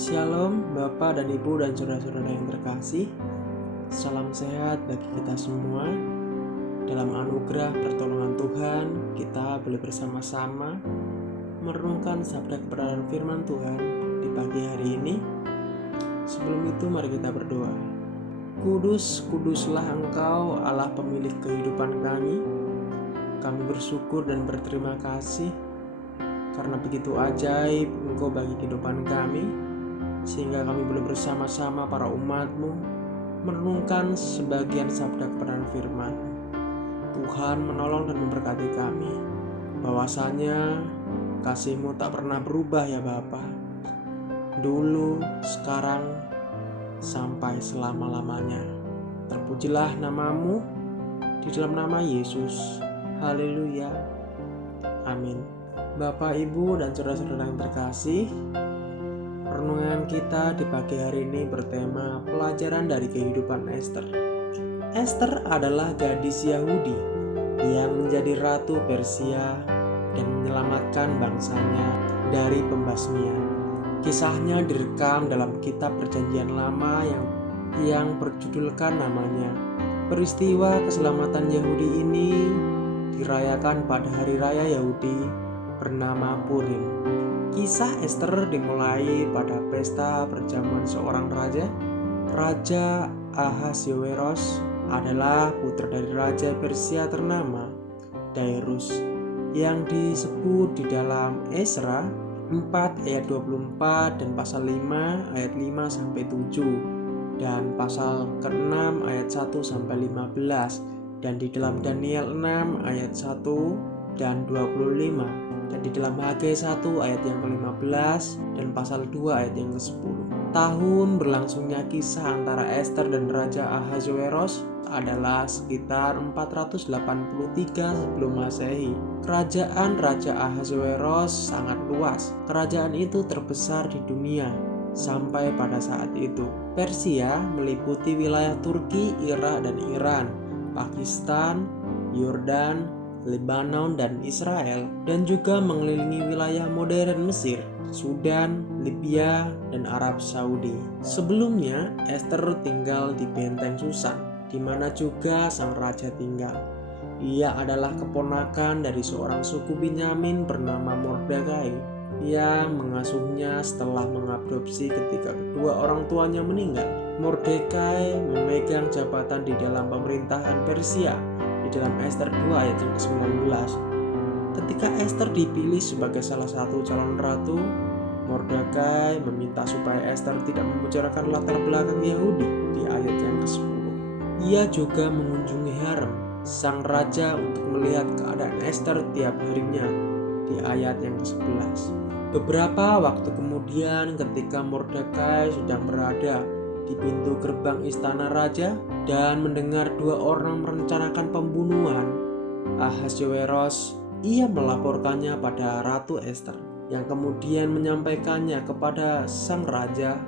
Shalom Bapak dan Ibu dan saudara-saudara yang terkasih. Salam sehat bagi kita semua. Dalam anugerah pertolongan Tuhan, kita boleh bersama-sama merenungkan sabda kebenaran firman Tuhan di pagi hari ini. Sebelum itu mari kita berdoa. Kudus, kuduslah Engkau Allah pemilik kehidupan kami. Kami bersyukur dan berterima kasih karena begitu ajaib Engkau bagi kehidupan kami, sehingga kami boleh bersama-sama para umat-Mu merenungkan sebagian sabda kebenaran firman. Tuhan menolong dan memberkati kami, bahwasanya kasih-Mu tak pernah berubah ya Bapa, dulu, sekarang, sampai selama-lamanya. Terpujilah nama-Mu di dalam nama Yesus. Haleluya. Amin. Bapak, Ibu, dan saudara-saudara yang terkasih, renungan kita di pagi hari ini bertema pelajaran dari kehidupan Ester. Ester adalah gadis Yahudi yang menjadi ratu Persia dan menyelamatkan bangsanya dari pembasmian. Kisahnya direkam dalam kitab Perjanjian Lama yang berjudulkan namanya. Peristiwa keselamatan Yahudi ini dirayakan pada hari raya Yahudi bernama Purim. Kisah Ester dimulai pada pesta perjamuan seorang raja. Raja Ahasveros adalah putra dari raja Persia ternama Darius, yang disebut di dalam Esra 4 ayat 24 dan pasal 5 ayat 5 sampai 7 dan pasal ke-6 ayat 1 sampai 15 dan di dalam Daniel 6 ayat 1 dan 25 dan di dalam Hagai 1 ayat yang ke-15 dan pasal 2 ayat yang ke-10. Tahun berlangsungnya kisah antara Ester dan Raja Ahasveros adalah sekitar 483 sebelum Masehi. Kerajaan Raja Ahasveros sangat luas. Kerajaan itu terbesar di dunia sampai pada saat itu. Persia meliputi wilayah Turki, Irak, dan Iran, Pakistan, Yordan, Lebanon, dan Israel, dan juga mengelilingi wilayah modern Mesir, Sudan, Libya, dan Arab Saudi. Sebelumnya, Ester tinggal di benteng Susan, di mana juga sang raja tinggal. Ia adalah keponakan dari seorang suku Binyamin bernama Mordekai yang mengasuhnya setelah mengadopsi ketika kedua orang tuanya meninggal. Mordekai memegang jabatan di dalam pemerintahan Persia di dalam Ester 2 ayat yang ke-19. Ketika Ester dipilih sebagai salah satu calon ratu, Mordekai meminta supaya Ester tidak membicarakan latar belakang Yahudi di ayat yang ke-10. Ia juga mengunjungi harem sang raja untuk melihat keadaan Ester tiap harinya di ayat yang ke-11. Beberapa waktu kemudian, ketika Mordekai sedang berada di pintu gerbang istana raja dan mendengar dua orang merencanakan pembunuhan Ahasveros, ia melaporkannya pada Ratu Ester, yang kemudian menyampaikannya kepada sang raja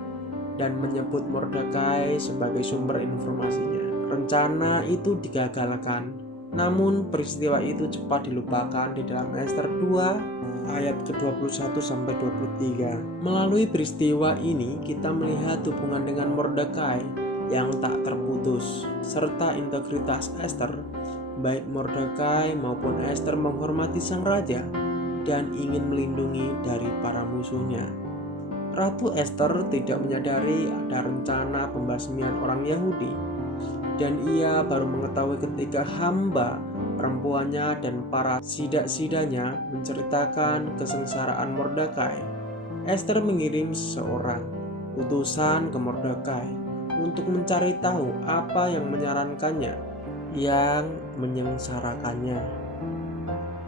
dan menyebut Mordekai sebagai sumber informasinya. Rencana itu digagalkan, namun peristiwa itu cepat dilupakan di dalam Ester 2 ayat ke-21 sampai 23. Melalui peristiwa ini kita melihat hubungan dengan Mordekai yang tak terputus serta integritas Ester. Baik Mordekai maupun Ester menghormati sang raja dan ingin melindungi dari para musuhnya. Ratu Ester tidak menyadari ada rencana pembasmian orang Yahudi, dan ia baru mengetahui ketika hamba perempuannya dan para sidak-sidanya menceritakan kesengsaraan Mordekai. Ester mengirim seorang utusan ke Mordekai untuk mencari tahu apa yang menyarankannya yang menyengsarakannya.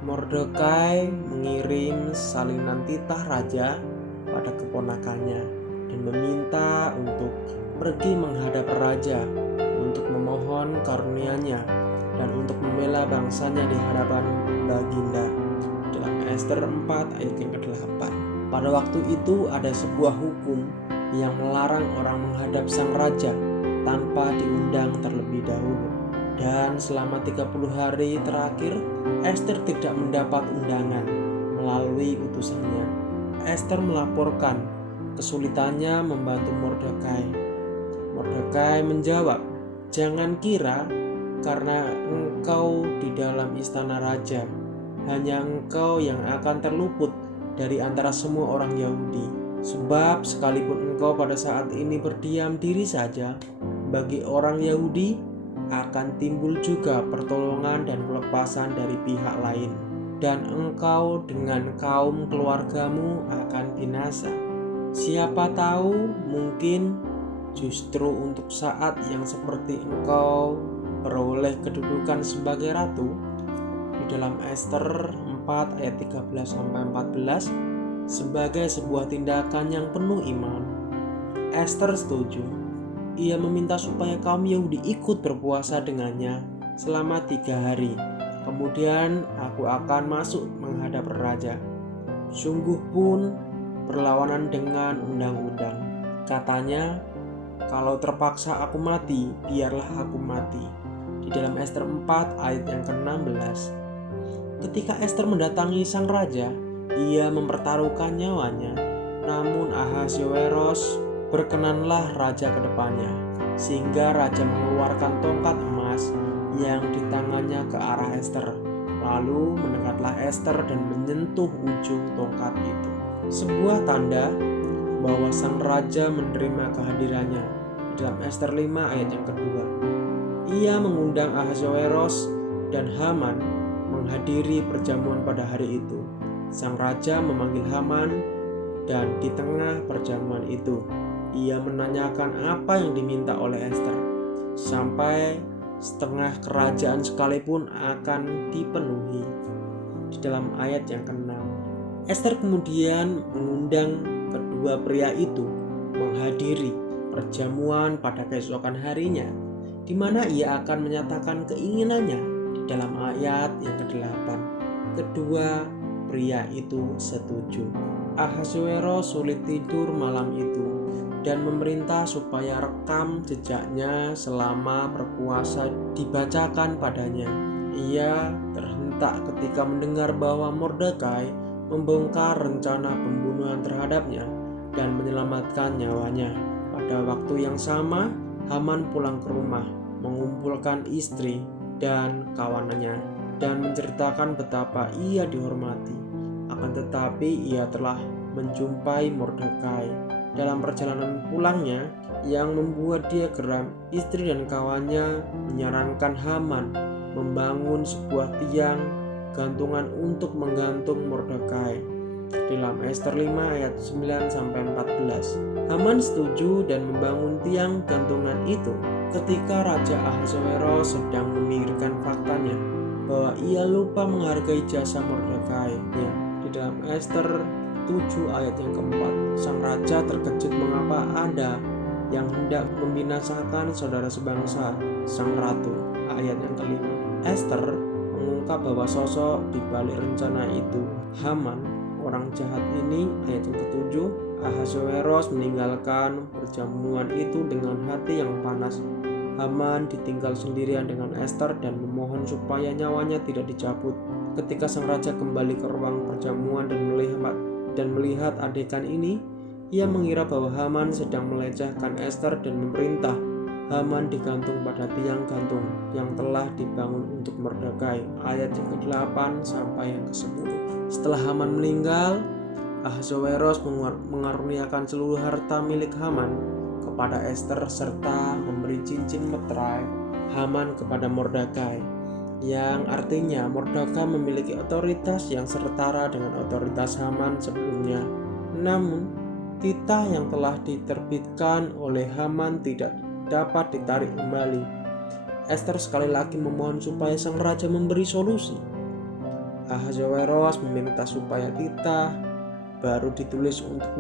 Mordekai mengirim salinan titah raja pada keponakannya dan meminta untuk pergi menghadap raja untuk memohon karunia-Nya dan untuk membela bangsanya di hadapan baginda. Dalam Ester 4 ayat yang ke-8. Pada waktu itu ada sebuah hukum yang melarang orang menghadap sang raja tanpa diundang terlebih dahulu. Dan selama 30 hari terakhir, Ester tidak mendapat undangan melalui utusannya. Ester melaporkan kesulitannya membantu Mordekai. Mordekai menjawab, "Jangan kira karena engkau di dalam istana raja, hanya engkau yang akan terluput dari antara semua orang Yahudi. Sebab sekalipun engkau pada saat ini berdiam diri saja, bagi orang Yahudi akan timbul juga pertolongan dan pelepasan dari pihak lain. Dan engkau dengan kaum keluargamu akan binasa. Siapa tahu mungkin justru untuk saat yang seperti engkau beroleh kedudukan sebagai ratu." Di dalam Ester 4 ayat 13-14, sebagai sebuah tindakan yang penuh iman, Ester setuju. Ia meminta supaya kaum Yahudi ikut berpuasa dengannya selama 3 hari. "Kemudian aku akan masuk menghadap raja. Sungguh pun berlawanan dengan undang-undang," katanya, "kalau terpaksa aku mati, biarlah aku mati." Di dalam Ester 4 ayat yang ke-16. Ketika Ester mendatangi sang raja, ia mempertaruhkan nyawanya. Namun Ahasweros berkenanlah raja ke depannya, sehingga raja mengeluarkan tongkat emas yang di tangannya ke arah Ester. Lalu mendekatlah Ester dan menyentuh ujung tongkat itu. Sebuah tanda bahwa sang raja menerima kehadirannya. Dalam Ester 5 ayat yang kedua, ia mengundang Ahasweros dan Haman menghadiri perjamuan pada hari itu. Sang raja memanggil Haman, dan di tengah perjamuan itu ia menanyakan apa yang diminta oleh Ester, sampai setengah kerajaan sekalipun akan dipenuhi. Di dalam ayat yang ke-6, Ester kemudian mengundang kedua pria itu menghadiri perjamuan pada keesokan harinya, di mana ia akan menyatakan keinginannya. Di dalam ayat yang ke-8, kedua pria itu setuju. Ahasweros sulit tidur malam itu dan memerintah supaya rekam jejaknya selama berpuasa dibacakan padanya. Ia terhentak ketika mendengar bahwa Mordekai membongkar rencana pembunuhan terhadapnya dan menyelamatkan nyawanya. Pada waktu yang sama, Haman pulang ke rumah, mengumpulkan istri dan kawanannya, dan menceritakan betapa ia dihormati. Akan tetapi ia telah menjumpai Mordekai dalam perjalanan pulangnya yang membuat dia geram. Istri dan kawannya menyarankan Haman membangun sebuah tiang gantungan untuk menggantung Mordekai. Dalam Ester 5 ayat 9-14, Haman setuju dan membangun tiang gantungan itu. Ketika Raja Ahasweros sedang memikirkan faktanya bahwa ia lupa menghargai jasa Mordekai, di dalam Ester 7 ayat yang keempat, sang raja terkejut mengapa ada yang hendak membinasakan saudara sebangsa sang ratu. Ayat yang kelima, Ester mengungkap bahwa sosok di balik rencana itu Haman, orang jahat ini. Ayat yang ketujuh, Ahasweros meninggalkan perjamuan itu dengan hati yang panas. Haman ditinggal sendirian dengan Ester dan memohon supaya nyawanya tidak dicabut. Ketika sang raja kembali ke ruang perjamuan dan melihat adegan ini, ia mengira bahwa Haman sedang melecehkan Ester dan memerintah Haman digantung pada tiang gantung yang telah dibangun untuk Mordekai. Ayat yang ke-8 sampai yang ke-10. Setelah Haman meninggal, Ahasweros mengaruniakan seluruh harta milik Haman kepada Ester serta memberi cincin meterai Haman kepada Mordekai, yang artinya Mordekai memiliki otoritas yang setara dengan otoritas Haman sebelumnya. Namun, titah yang telah diterbitkan oleh Haman tidak dapat ditarik kembali. Ester sekali lagi memohon supaya sang raja memberi solusi. Ahasweros meminta supaya titah baru ditulis untuk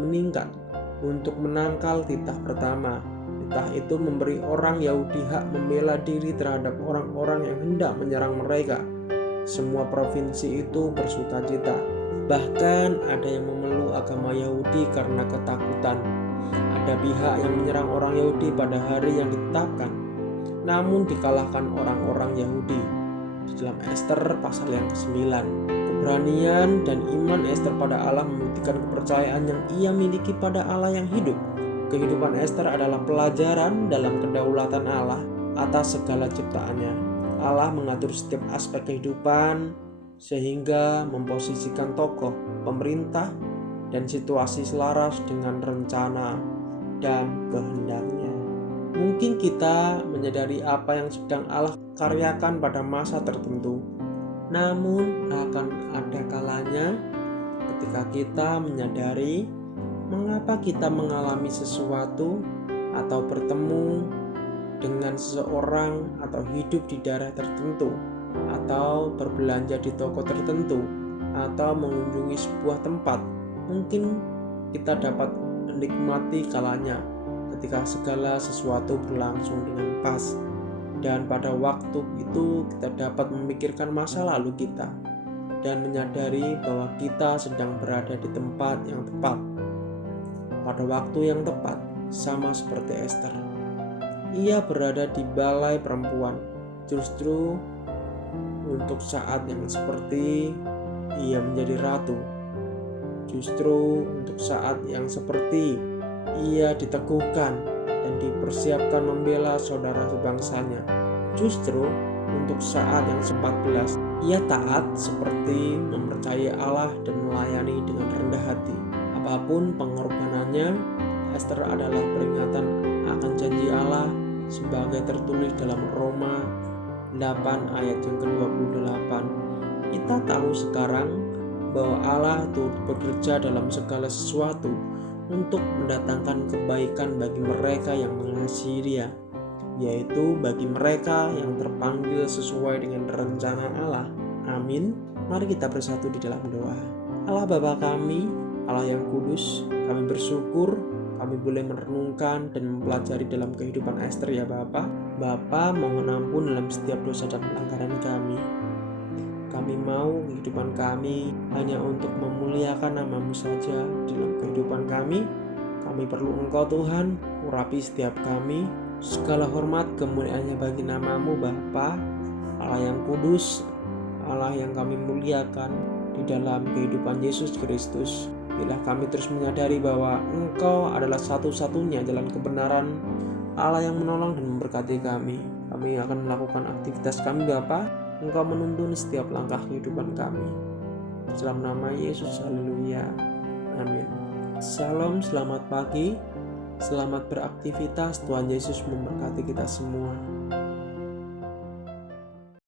menangkal titah pertama. Titah itu memberi orang Yahudi hak membela diri terhadap orang-orang yang hendak menyerang mereka. Semua provinsi itu bersukacita. Bahkan ada yang memeluk agama Yahudi karena ketakutan ada pihak yang menyerang orang Yahudi pada hari yang ditetapkan, namun dikalahkan orang-orang Yahudi. Di dalam Ester pasal yang ke-9, Keberanian dan iman Ester pada Allah membuktikan kepercayaan yang ia miliki pada Allah yang hidup. Kehidupan Ester adalah pelajaran dalam kedaulatan Allah atas segala ciptaannya. Allah mengatur setiap aspek kehidupan sehingga memposisikan tokoh, pemerintah, dan situasi selaras dengan rencana dan kehendaknya. Mungkin kita menyadari apa yang sedang Allah karyakan pada masa tertentu. Namun akan ada kalanya ketika kita menyadari mengapa kita mengalami sesuatu atau bertemu dengan seseorang atau hidup di daerah tertentu atau berbelanja di toko tertentu atau mengunjungi sebuah tempat. Mungkin kita dapat menikmati kalanya ketika segala sesuatu berlangsung dengan pas, dan pada waktu itu kita dapat memikirkan masa lalu kita dan menyadari bahwa kita sedang berada di tempat yang tepat pada waktu yang tepat, sama seperti Ester. Ia berada di balai perempuan, justru untuk saat yang seperti ia menjadi ratu. Justru untuk saat yang seperti ia diteguhkan dan dipersiapkan membela saudara sebangsanya. Justru untuk saat yang ke-14 ia taat seperti mempercayai Allah dan melayani dengan rendah hati. Apapun pengorbanannya, Ester adalah peringatan akan janji Allah sebagai tertulis dalam Roma 8 ayat yang ke-28. Kita tahu sekarang bahwa Allah turut bekerja dalam segala sesuatu untuk mendatangkan kebaikan bagi mereka yang mengasihi Dia, yaitu bagi mereka yang terpanggil sesuai dengan rencana Allah. Amin. Mari kita bersatu di dalam doa. Allah Bapa kami, Allah yang kudus, kami bersyukur kami boleh merenungkan dan mempelajari dalam kehidupan Ester ya Bapa. Bapa, mohon ampun dalam setiap dosa dan pelanggaran kami. Kami mau kehidupan kami hanya untuk memuliakan nama-Mu saja dalam kehidupan kami. Kami perlu Engkau Tuhan, urapi setiap kami. Segala hormat kemuliaannya bagi nama-Mu Bapa, Allah yang kudus, Allah yang kami muliakan di dalam kehidupan Yesus Kristus. Bila kami terus menyadari bahwa Engkau adalah satu-satunya jalan kebenaran, Allah yang menolong dan memberkati kami. Kami akan melakukan aktivitas kami Bapa. Engkau menuntun setiap langkah kehidupan kami. Dalam nama Yesus, haleluya. Amin. Shalom, selamat pagi. Selamat beraktivitas. Tuhan Yesus memberkati kita semua.